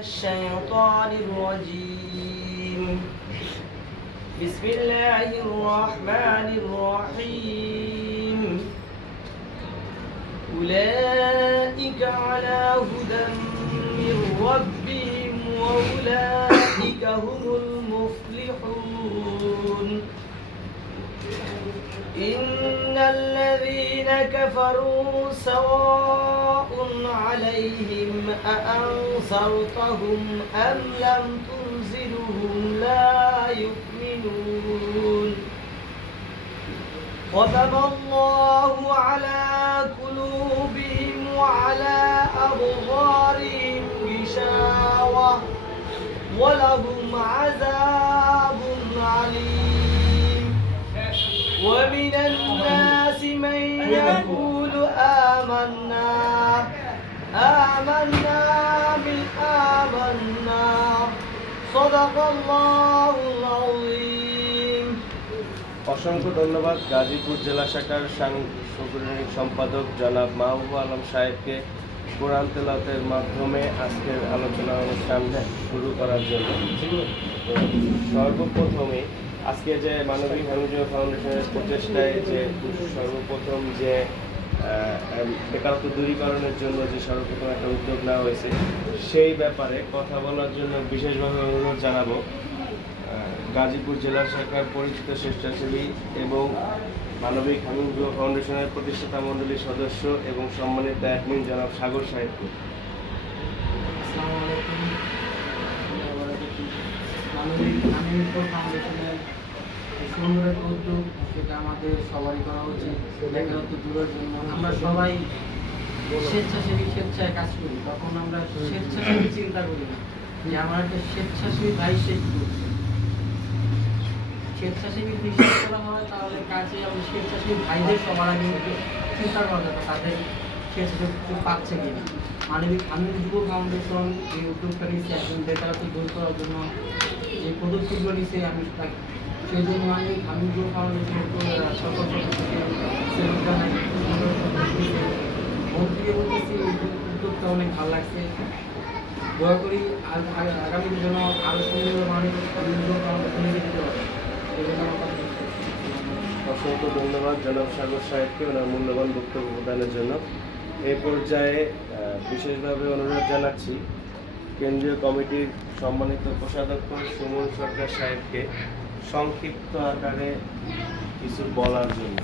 الشيطان الرجيم بسم الله الرحمن الرحيم أولئك على هدى من ربهم وأولئك هم المفلحون إن الذين كفروا سواء عليهم أأنصرتهم أم لم تنذرهم لا يؤمنون ختم الله على قلوبهم وعلى أبصارهم غشاوة ولهم عذاب عليم ومن الناس من يقول آمنا صدق الله العظيم। অসংখ্য ধন্যবাদ গাজীপুর জেলা শাখার সাংগঠনিক সম্পাদক জনাব মাহবুব আলম সাহেবকে কোরআন তেলাওয়াতের মাধ্যমে আজকের আলোচনা অনুষ্ঠান শুরু করার জন্য। সর্বপ্রথমে আজকে যে মানবিক হামিদুল ফাউন্ডেশনের প্রচেষ্টায় যে সর্বপ্রথম যে বেকারত্ব দূরীকরণের জন্য যে সর্বপ্রথম একটা উদ্যোগ নেওয়া হয়েছে সেই ব্যাপারে কথা বলার জন্য বিশেষভাবে অনুরোধ জানাবো গাজীপুর জেলা শাখার পরিচিত স্বেচ্ছাসেবী এবং মানবিক হামিদুল ফাউন্ডেশনের প্রতিষ্ঠাতা মণ্ডলীর সদস্য এবং সম্মানিত অ্যাডমিন জনাব সাগর সাহেবকে। মানবিক হামিদুল ফাউন্ডেশনের সুন্দর একটা উদ্যোগ, সেটা আমাদের সবারই করা উচিত। বেকারত্ব দূরের জন্য আমরা সবাই স্বেচ্ছায় কাজ করি, তখন আমরা স্বেচ্ছাসেবী চিন্তা করি না যে আমার একটা স্বেচ্ছাসেবী ভাই সে কি করছে। স্বেচ্ছাসেবীর বিশ্বাস করা হয় তাহলে কাজে আমাদের স্বেচ্ছাসেবী ভাইদের সবার আগে চিন্তা করা যাবে তাদের স্বেচ্ছাসেবী পাচ্ছে কিনা। মানবিক হামিদুল যুব ফাউন্ডেশন এই উদ্যোগটা নিচ্ছে একজন বেকারত্ব দূর করার জন্য যে পদক্ষেপগুলো নিচ্ছে, আমি সেই জন্য আমি হামিদুল ফাউন্ডেশন সকল মন্ত্রীকে বলতেছি উদ্যোগটা অনেক ভালো লাগছে। দয়া করি আগামী যেন আরও সুন্দর মানবিক হামিদুল ফাউন্ডেশন নিয়ে যেতে পারে। অসংখ্য ধন্যবাদ জনাব সাগর সাহেবকে ওনার মূল্যবান বক্তব্য প্রদানের জন্য। এই পর্যায়ে বিশেষভাবে অনুরোধ জানাচ্ছি কেন্দ্রীয় কমিটির সম্মানিত কোষাধ্যক্ষ সুমন সরকার সাহেবকে সংক্ষিপ্ত আকারে কিছু বলার জন্য।